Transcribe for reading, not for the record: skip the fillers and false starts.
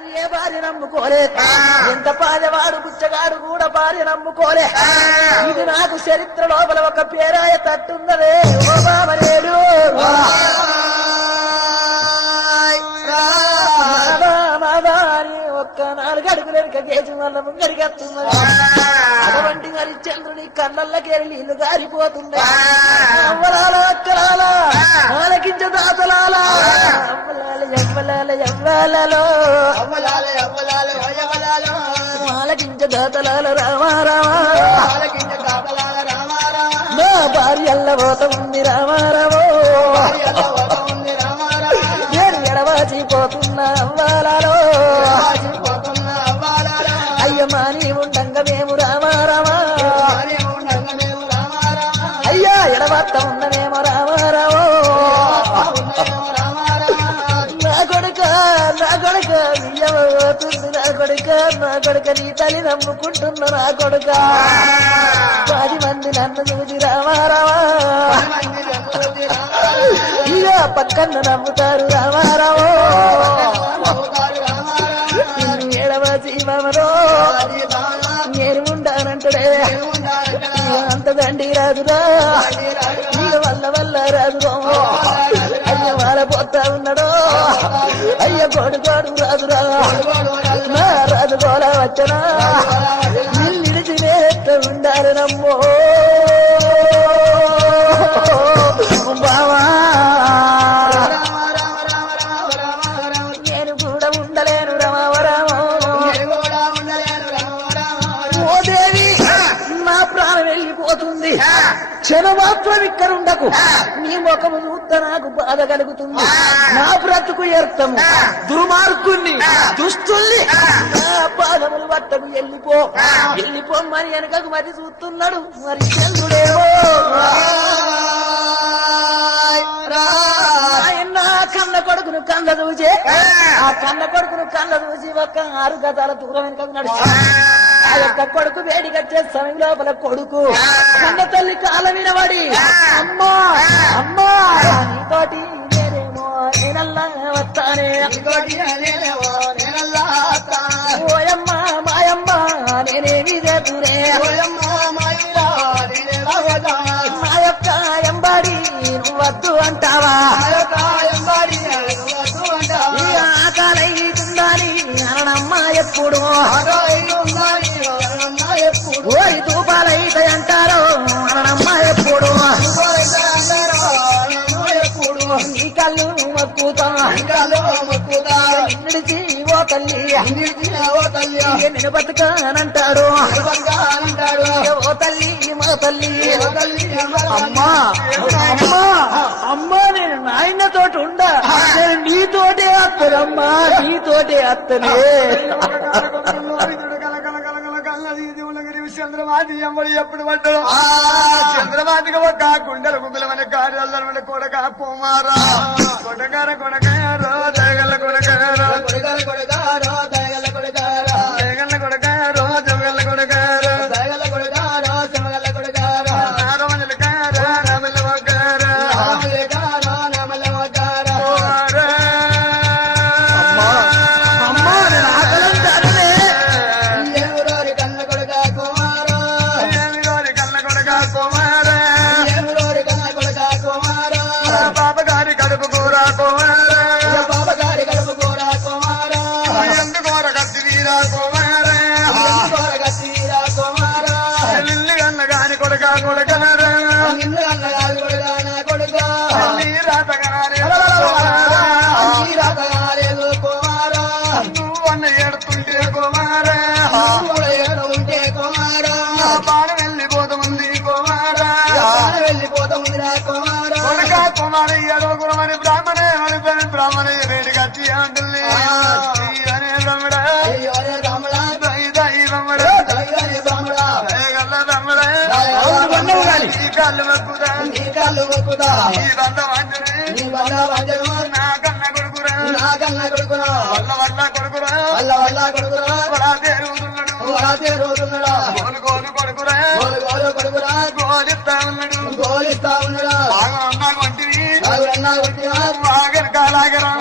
రాజు ఏ భార్య నమ్ముకోలే, ఎంత పాదవాడు బుచ్చగాడు కూడా భార్య నమ్ముకోలే. ఇది నాకు చరిత్ర లోపల ఒక పేరాయ తట్టున్నదే ఓ బాబరేడు. ఒక్క 4 అడుగులెనక కేజీ వల్ల ముంగడికి వస్తున్నది. అటువంటి హరిశ్చంద్రుని కళ్ళల్లకేరి నీళ్లు గారిపోతున్నాయి. అవ్వలాల అక్కలాల ఆలకించ దాతలాల అవ్వలాల ఎవ్వలాల ఎవ్వాలలో ఆలకించ దాతలాల రామారామా నా భార్యల్ల పోత ఉంది రామారామో నేను ఎడవాచిపోతున్నా అవ్వాలలో అయ్యమ్మా నీ ఉండంగా మేము రామారామా అయ్యా ఎడవార్త ఉన్నమేమో రామారామో నా కొడుక బియ్యమవుతుంది నా కొడుక నీ తల్లి నమ్ముకుంటున్నా నా కొడుక 10 మంది నన్ను చూసి రామారామా ఇక పక్కన నమ్ముతారు రామారామో ఏడవాసి మామరో నేను ఉంటానంటే అంత దండి రాదురా ఇక వల్ల రాదురో అయ్య వారపోతా ఉన్నాడో అయ్య కోడు రాదురా నా రాజు గోళ వచ్చనా నిన్నిడిచి నేత ఉండాలి నమ్మో బావా నేను కూడా ఉండలేను రామారామో ఓ దేవి నా ప్రాణం వెళ్ళిపోతుంది క్షణమాత్రం ఇక్కడ ఉండకు నీ ముఖము చూస్తే నాకు బాధ కలుగుతుంది నా బ్రతుకు వ్యర్థము దుర్మార్గుణ్ణి దుస్తుల్ని నా పాదములు పట్టకు వెళ్ళిపోమ్మని వెనకకు మరి చూస్తున్నాడు మరి చంద్రుడేమో నా కన్న కొడుకును కళ్ళ చూసే ఆ కన్న కొడుకును కళ్ళ చూసి ఒక 6 గజాల దూరం వెనకకు నడిచి ఆ యొక్క కొడుకు వేడి కట్టే సమయం లోపల కొడుకు కన్న తల్లి కాల వినబడి అమ్మా అమ్మా నీతోటి నేనేమో నేనల్లా వస్తానే ఓయమ్మా మాయమ్మ నేనేమి చేతురే నా యొక్క ఎంబాడి నువ్వు వద్దు అంటావా ఆకలైతుందని అననమ్మ ఎప్పుడు ఓరి తూపాలైతే అంటారు అననమ్మ ఎప్పుడు నీ కళ్ళు మొక్కుతా నిడిచి ఓ తల్లి నేను బతుకానంటాడు ఓ తల్లి మా తల్లి అమ్మా అమ్మా అమ్మా నేను నాయనతోటి ఉండ నేను నీతోటే అత్తనమ్మా నీతోటే అత్తనే చంద్రమాతి అమ్మడి ఎప్పుడు పడ్డాడు చంద్రమాతికి ఒక గుండెల గుండెలమని కార్యాలయ కొడక పోమారా కొడకారో దయగల్ల కొడకారో దయగల్ల కొడకారో జగల్ల కొడకారో నారమల్లకారో నామల్ల వగారో బాబగారి కడుపు కూర ఎందుకు కత్తి వీరా నిల్లు కన్న గాని కొడుక నువ్వన్న ఏడుతుంటే కుమారా బాణ వెళ్ళిపోతుంది కుమారా కొడుక కుమారి ఎడవకురమని బ్రాహ్మణ వేడి కత్తి అంటుంది అనే బ్రహ్మడా ఈ కాళ్ళు మొక్కుదా ఈ బంధ వంజరు నా కన్న కొడుకురా వల్ల కొడుకురా గోలు కొడుకురా గోలిస్తా ఉన్నాడు వంటివి ఆగను కాలాగరా